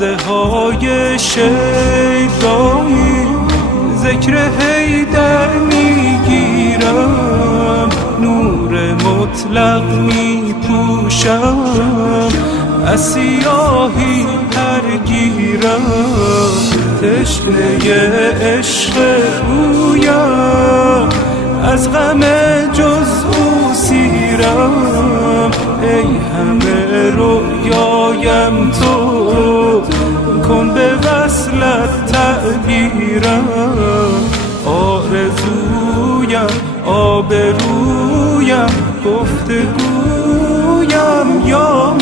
لحظه های شیدایی ذکر حیدر میگیرم، نور مطلق میپوشم، از سیاهی پرگیرم، تشنه عشق اویم، از غم جز او سیرم. ای همه رویایم تو، کن به وصلت تعبیرم، آرزویم آبرویم گفتگویم یا